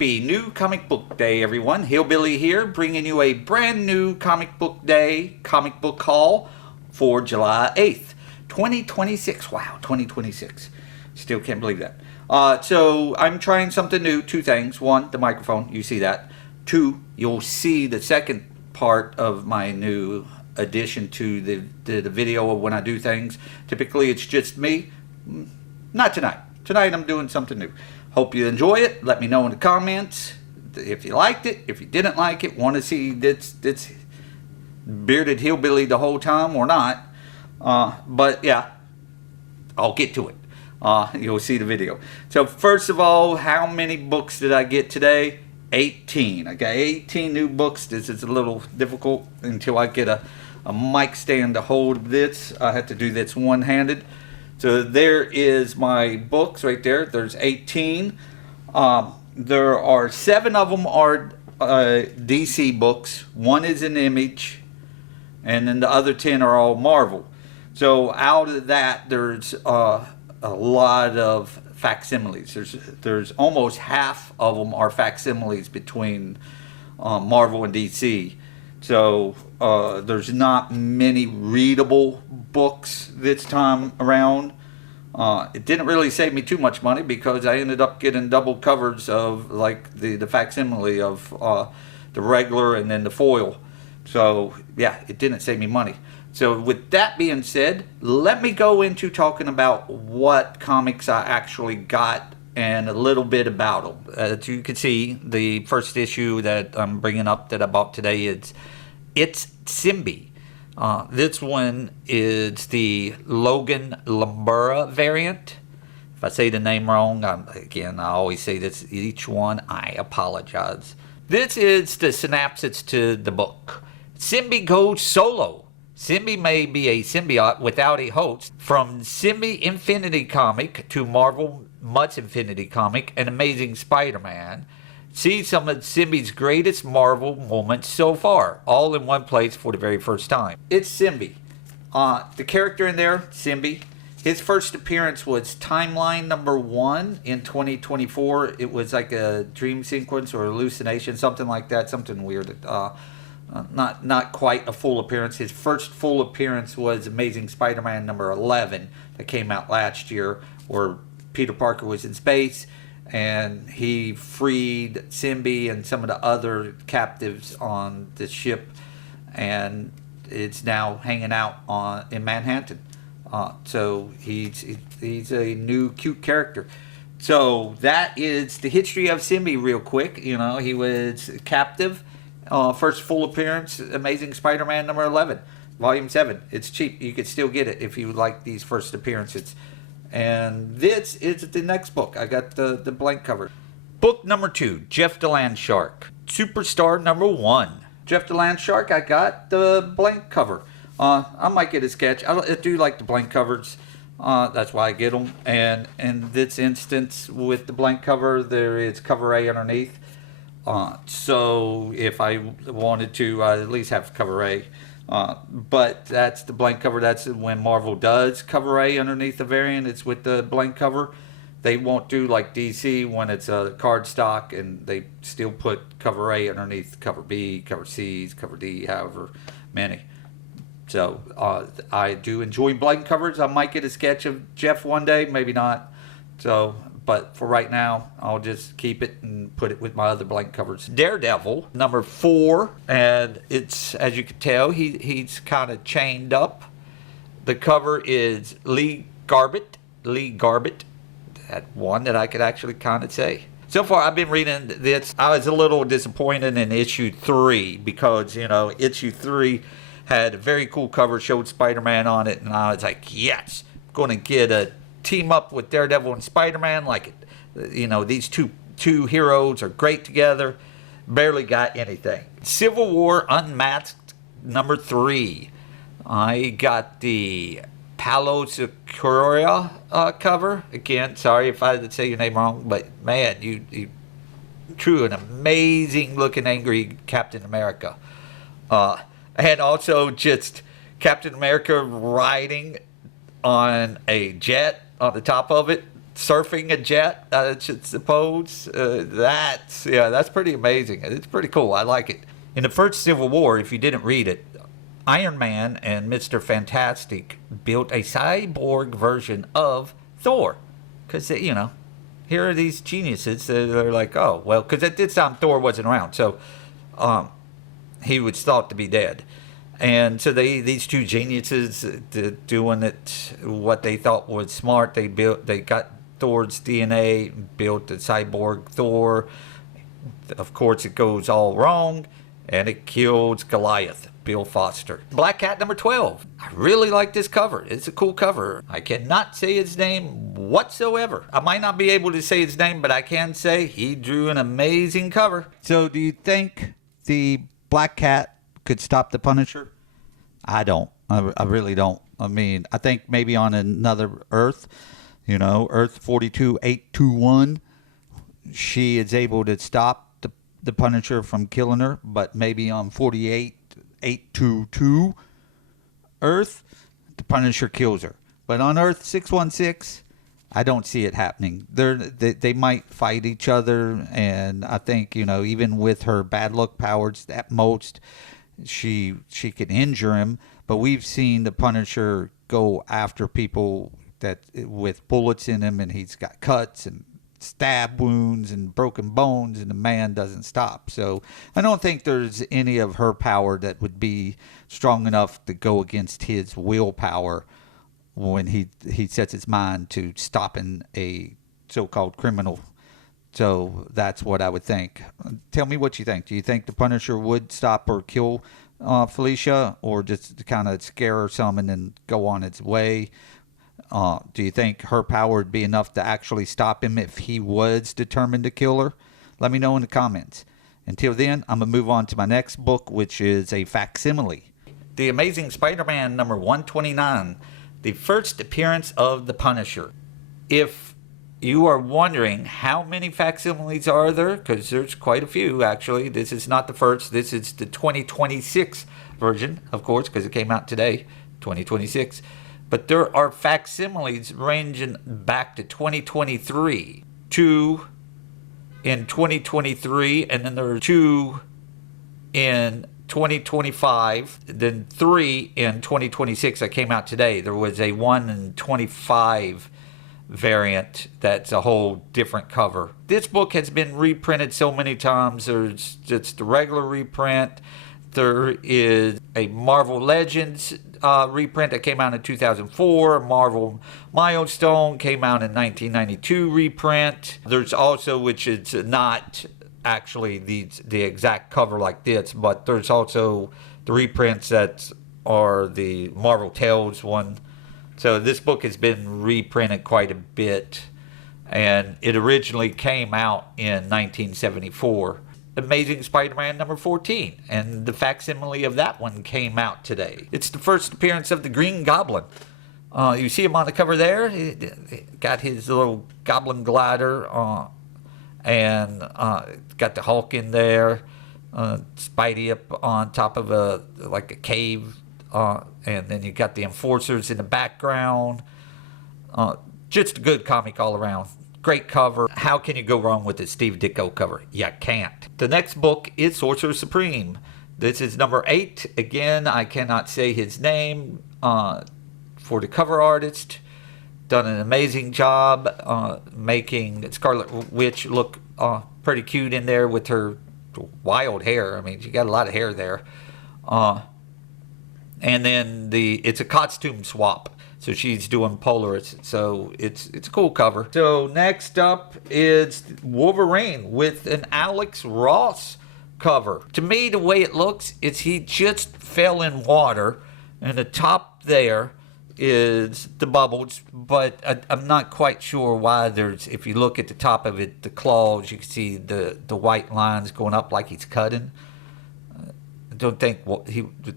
Happy New Comic Book Day, everyone. Hillbilly here, bringing you a brand new Comic Book Day comic book haul for July 8th, 2026. Wow, 2026. Still can't believe that. So I'm trying something new. Two things. One, the microphone. You see that. Two, you'll see the second part of my new addition to the video of when I do things. Typically, it's just me. Not tonight. Tonight, I'm doing something new. Hope you enjoy it. Let me know in the comments if you liked it, if you didn't like it, want to see this bearded hillbilly the whole time or not. But yeah, I'll get to it. You'll see the video. So first of all, how many books did I get today? 18. I got 18 new books. This is a little difficult until I get a mic stand to hold this. I have to do this one-handed. So there is my books right there. There's 18. There are 7 of them are DC books. 1 is an Image, and then the other 10 are all Marvel. So out of that, there's a lot of facsimiles. There's almost half of them are facsimiles between Marvel and DC. So there's not many readable books this time around. It didn't really save me too much money because I ended up getting double covers of like the facsimile of the regular and then the foil. So yeah, it didn't save me money. So with that being said, let me go into talking about what comics I actually got and a little bit about them. As you can see, the first issue that I'm bringing up that I bought today is It's Simbi. This one is the Logan Lumbera variant. If I say the name wrong, I always say this each one, I apologize. This is the synopsis to the book. Simbi goes solo. Simbi may be a symbiote without a host. From Simbi Infinity Comic to Marvel Mutt's Infinity Comic and Amazing Spider-Man, see some of Simbi's greatest Marvel moments so far, all in one place for the very first time. It's Simbi. The character in there, Simbi, his first appearance was Timeline number 1 in 2024. It was like a dream sequence or hallucination, something like that, something weird. Not quite a full appearance. His first full appearance was Amazing Spider-Man number 11 that came out last year, where Peter Parker was in space and he freed Simbi and some of the other captives on the ship, and it's now hanging out in Manhattan. So he's a new cute character. So that is the history of Simbi real quick. You know, he was captive. First full appearance, Amazing Spider-Man number 11, volume 7. It's cheap. You could still get it if you like these first appearances. And this is the next book. I got the blank cover. Book number 2, Jeff the Landshark. Superstar number 1. Jeff the Landshark, I got the blank cover. I might get a sketch. I do like the blank covers. That's why I get them. And in this instance, with the blank cover, there is cover A underneath. So if I wanted to, I'd at least have cover A. But that's the blank cover. That's when Marvel does cover A underneath the variant. It's with the blank cover. They won't do like DC when it's a card stock and they still put cover A underneath cover B, cover C, cover D, however many. So I do enjoy blank covers. I might get a sketch of Jeff one day, maybe not. So, but for right now, I'll just keep it and put it with my other blank covers. Daredevil, number 4, and it's, as you can tell, he's kind of chained up. The cover is Lee Garbett, that one that I could actually kind of say. So far, I've been reading this. I was a little disappointed in issue 3 because, you know, issue 3 had a very cool cover, showed Spider-Man on it, and I was like, yes, I'm going to get a team up with Daredevil and Spider-Man. Like, you know, these two heroes are great together. Barely got anything. Civil War Unmasked number 3. I got the Palo Sequoia cover. Again, sorry if I did say your name wrong, but man, you drew an amazing looking angry Captain America. And also just Captain America riding on a jet on the top of it. surfing a jet, I should suppose. That's pretty amazing. It's pretty cool. I like it. In the first Civil War, if you didn't read it, Iron Man and Mr. Fantastic built a cyborg version of Thor. Because, here are these geniuses that are like, oh, well, because at this time Thor wasn't around. So he was thought to be dead. And so these two geniuses doing it, what they thought was smart, they got Thor's DNA, built a cyborg Thor. Of course, it goes all wrong, and it kills Goliath. Bill Foster. Black Cat number 12. I really like this cover. It's a cool cover. I cannot say his name whatsoever. I might not be able to say his name, but I can say he drew an amazing cover. So do you think the Black Cat could stop the Punisher? I don't. I really don't. I mean, I think maybe on another Earth, Earth 42821, she is able to stop the Punisher from killing her, but maybe on 48822 Earth, the Punisher kills her. But on Earth 616, I don't see it happening. They might fight each other, and I think, even with her bad luck powers, at most, she can injure him. But we've seen the Punisher go after people that with bullets in him, and he's got cuts and stab wounds and broken bones, and the man doesn't stop. So I don't think there's any of her power that would be strong enough to go against his willpower when he sets his mind to stopping a so-called criminal. So that's what I would think. Tell me what you think. Do you think the Punisher would stop or kill Felicia, or just kind of scare her some and then go on its way? Do you think her power would be enough to actually stop him if he was determined to kill her? Let me know in the comments. Until then, I'm going to move on to my next book, which is a facsimile. The Amazing Spider-Man number 129, the first appearance of the Punisher. If you are wondering how many facsimiles are there, because there's quite a few actually. This is not the first. This is the 2026 version, of course, because it came out today, 2026. But there are facsimiles ranging back to 2023, 2 in 2023, and then there are 2 in 2025, then 3 in 2026 that came out today. There was a 1 in 25 variant that's a whole different cover. This book has been reprinted so many times. There's just the regular reprint. There is a Marvel Legends reprint that came out in 2004. Marvel Milestone came out in 1992 reprint. There's also, which is not actually the exact cover like this, but there's also the reprints that are the Marvel Tales one. So this book has been reprinted quite a bit, and it originally came out in 1974. Amazing Spider-Man number 14, and the facsimile of that one came out today. It's the first appearance of the Green Goblin. You see him on the cover there. He got his little goblin glider, and got the Hulk in there. Spidey up on top of a cave, and then you got the Enforcers in the background. Just a good comic all around. Great cover. How can you go wrong with the Steve Ditko cover? You can't. The next book is Sorcerer Supreme. This is number 8. Again, I cannot say his name. For the cover artist, done an amazing job making Scarlet Witch look pretty cute in there with her wild hair. I mean, she got a lot of hair there. And then it's a costume swap. So she's doing Polaris. So it's a cool cover. So next up is Wolverine with an Alex Ross cover. To me, the way it looks is he just fell in water, and the top there is the bubbles, but I'm not quite sure why if you look at the top of it, the claws, you can see the white lines going up like he's cutting. I don't think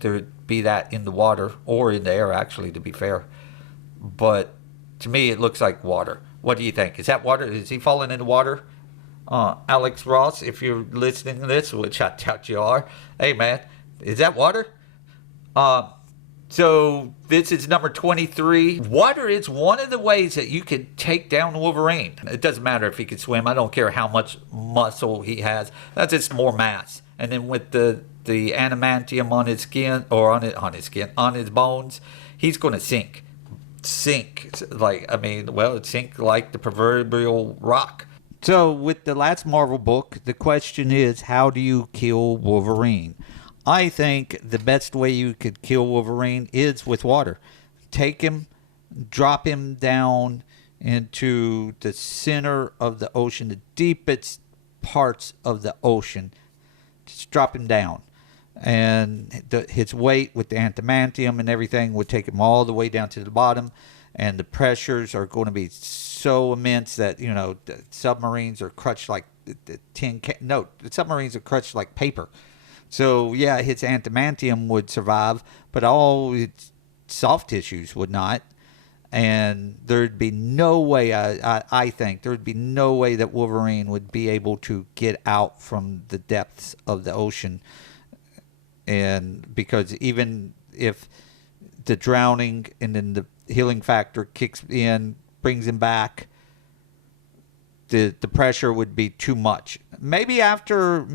there'd be that in the water or in the air, actually, to be fair. But to me, it looks like water. What do you think? Is that water? Is he falling in the water? Alex Ross, if you're listening to this, which I doubt you are, hey man, is that water? So this is number 23. Water is one of the ways that you can take down Wolverine. It doesn't matter if he can swim. I don't care how much muscle he has. That's just more mass. And then with the adamantium on his skin, or on his bones, he's going to sink. Sink like the proverbial rock. So with the last Marvel book, the question is, how do you kill Wolverine? I think the best way you could kill Wolverine is with water. Take him, drop him down into the center of the ocean, the deepest parts of the ocean. Just drop him down. And his weight with the adamantium and everything would take him all the way down to the bottom. And the pressures are going to be so immense that, the submarines are crushed like the submarines are crushed like paper. So, yeah, his adamantium would survive, but all its soft tissues would not. And there'd be no way, I think, there'd be no way that Wolverine would be able to get out from the depths of the ocean. And because even if the drowning and then the healing factor kicks in, brings him back, the pressure would be too much. Maybe after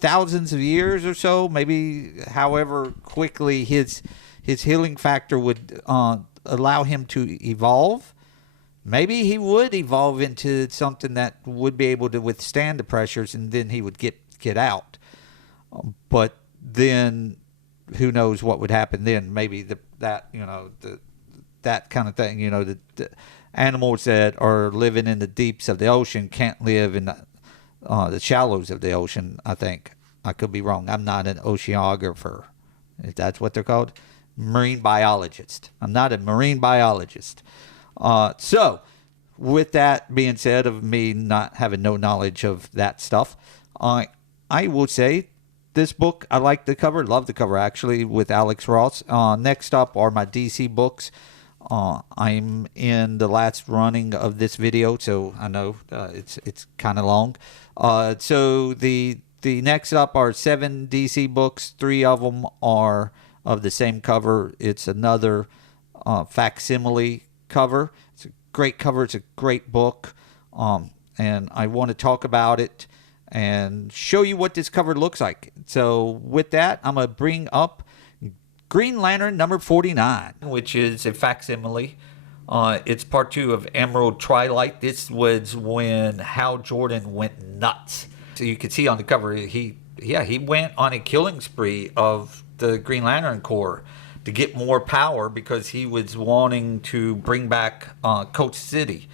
thousands of years or so, maybe however quickly his healing factor would allow him to evolve, maybe he would evolve into something that would be able to withstand the pressures, and then he would get out. But then who knows what would happen then? Maybe that kind of thing. The animals that are living in the deeps of the ocean can't live in the shallows of the ocean. I think I could be wrong. I'm not an oceanographer, if that's what they're called. Marine biologist. I'm not a marine biologist. So with that being said, of me not having no knowledge of that stuff, I will say this book, I like the cover, love the cover actually, with Alex Ross. Next up are my DC books. I'm in the last running of this video, so I know it's kind of long. So the next up are 7 DC books. 3 of them are of the same cover. It's another facsimile cover. It's a great cover. It's a great book, and I want to talk about it and show you what this cover looks like. So with that, I'm going to bring up Green Lantern number 49, which is a facsimile. It's part 2 of Emerald Twilight. This was when Hal Jordan went nuts. So you can see on the cover, he went on a killing spree of the Green Lantern Corps to get more power because he was wanting to bring back Coast City,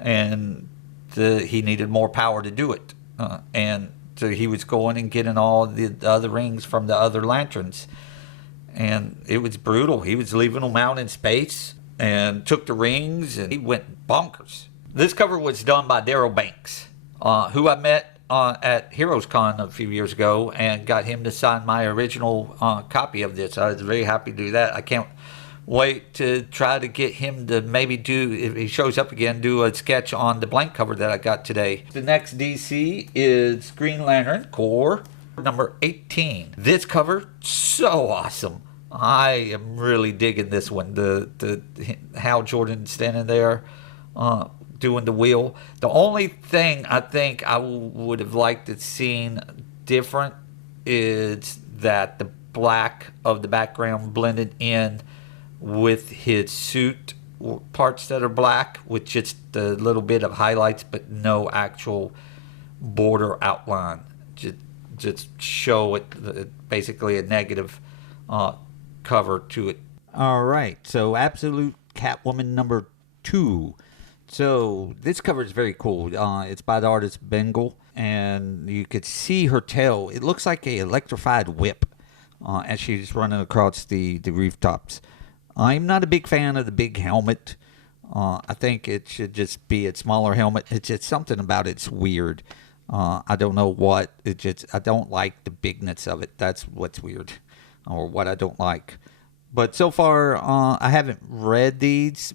and he needed more power to do it. And so he was going and getting all the other rings from the other lanterns. And it was brutal. He was leaving them out in space and took the rings, and he went bonkers. This cover was done by Darryl Banks, who I met at Heroes Con a few years ago and got him to sign my original copy of this. I was very happy to do that. I can't wait to try to get him to maybe do, if he shows up again, do a sketch on the blank cover that I got today. The next DC is Green Lantern Corps number 18. This cover, so awesome. I am really digging this one. The Hal Jordan standing there doing the wheel. The only thing I think I would have liked to seen different is that the black of the background blended in with his suit parts that are black, with just a little bit of highlights but no actual border outline. Just show it basically a negative cover to it. All right, so Absolute Catwoman number 2. So this cover is very cool. It's by the artist Bengal, and you could see her tail. It looks like a electrified whip as she's running across the rooftops. I'm not a big fan of the big helmet. I think it should just be a smaller helmet. It's just something about it's weird. I don't know what. I don't like the bigness of it. That's what's weird, or what I don't like. But so far, I haven't read these,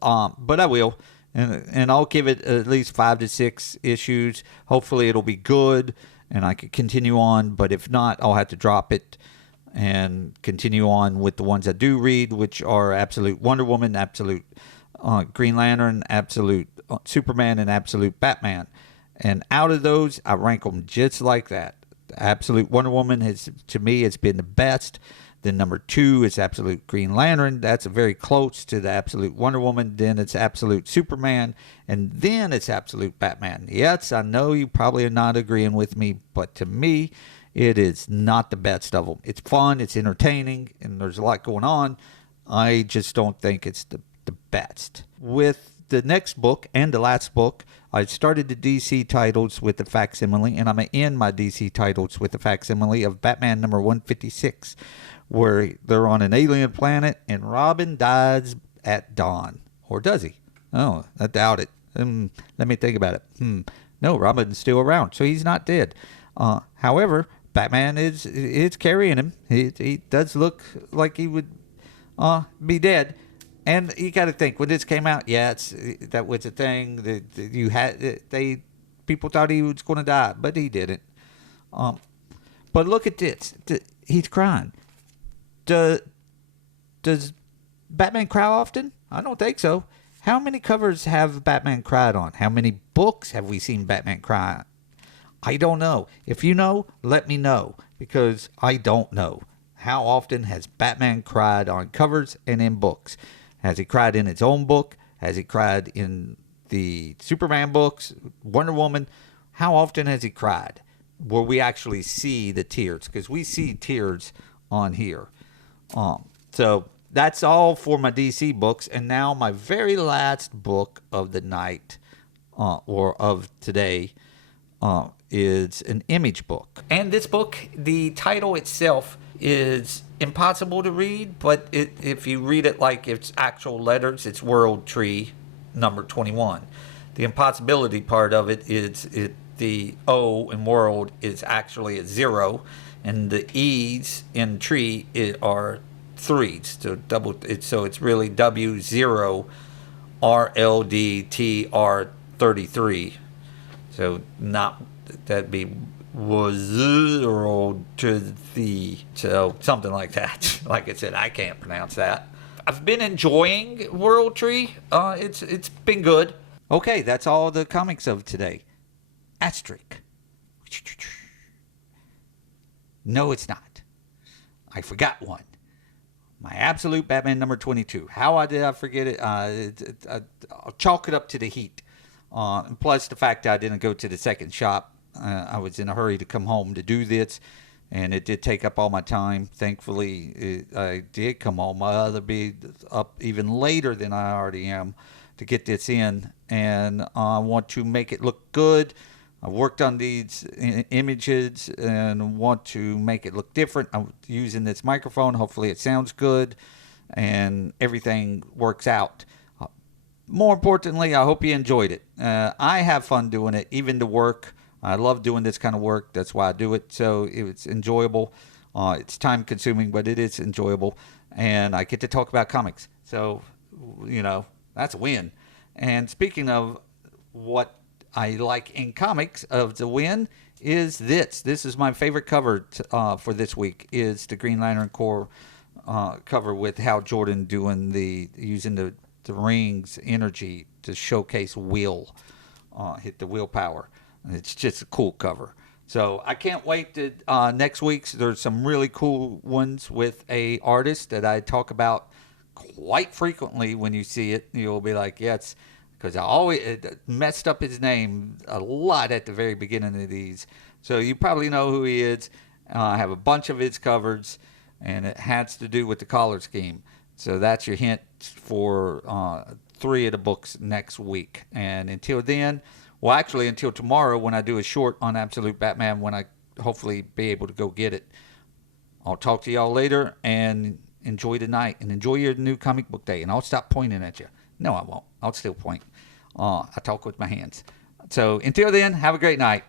but I will. And I'll give it at least 5 to 6 issues. Hopefully it'll be good and I can continue on. But if not, I'll have to drop it. and continue on with the ones I do read, which are Absolute Wonder Woman, Absolute Green Lantern, Absolute Superman, and Absolute Batman. And out of those, I rank them just like that. Absolute Wonder Woman has, to me, it's been the best. Then number 2 is Absolute Green Lantern. That's very close to the Absolute Wonder Woman. Then it's Absolute Superman. And then it's Absolute Batman. Yes, I know you probably are not agreeing with me, but to me, it is not the best of them. It's fun, it's entertaining, and there's a lot going on. I just don't think it's the best. With the next book and the last book, I started the DC titles with the facsimile, and I'm going to end my DC titles with the facsimile of Batman number 156, where they're on an alien planet and Robin dies at dawn. Or does he? Oh, I doubt it. Let me think about it. No, Robin's still around, so he's not dead. However, Batman is carrying him. He does look like he would be dead. And you got to think, when this came out, that was a thing that you had. People thought he was going to die, but he didn't. But look at this. He's crying. Does Batman cry often? I don't think so. How many covers have Batman cried on? How many books have we seen Batman cry on? I don't know. If you know, let me know, because I don't know. How often has Batman cried on covers and in books? Has he cried in his own book? Has he cried in the Superman books, Wonder Woman? How often has he cried where we actually see the tears? Because we see tears on here. So that's all for my DC books. And now my very last book of the night, or of today, is an Image book. And this book, the title itself is impossible to read, but if you read it like it's actual letters, it's World Tree number 21. The impossibility part of it is the O in world is actually a 0, and the E's in tree are 3s. So it's really W0 RLDTR 33. So that'd be was 0 to the, so something like that. Like I said, I can't pronounce that. I've been enjoying World Tree. It's been good. Okay, that's all the comics of today. Asterisk. No, it's not. I forgot one. My Absolute Batman number 22. How did I forget it? I'll chalk it up to the heat. Plus the fact that I didn't go to the second shop. I was in a hurry to come home to do this, and it did take up all my time. Thankfully, I did come home. I'd rather be up even later than I already am to get this in, and I want to make it look good. I worked on these images and want to make it look different. I'm using this microphone. Hopefully it sounds good and everything works out. More importantly, I hope you enjoyed it. I have fun doing it, even the work. I love doing this kind of work. That's why I do it. So it's enjoyable. It's time consuming, but it is enjoyable. And I get to talk about comics. So, that's a win. And speaking of what I like in comics, of the win is this. This is my favorite cover for this week, is the Green Lantern Corps cover with Hal Jordan using the rings energy to showcase will, hit the willpower. It's just a cool cover. So I can't wait to next week's. There's some really cool ones with a artist that I talk about quite frequently. When you see it, you'll be like, yes, because I always messed up his name a lot at the very beginning of these. So you probably know who he is. I have a bunch of his covers, and it has to do with the color scheme. So that's your hint for 3 of the books next week. And until then, well, actually, until tomorrow when I do a short on Absolute Batman, when I hopefully be able to go get it. I'll talk to y'all later, and enjoy the night, and enjoy your new comic book day. And I'll stop pointing at you. No, I won't. I'll still point. I talk with my hands. So until then, have a great night.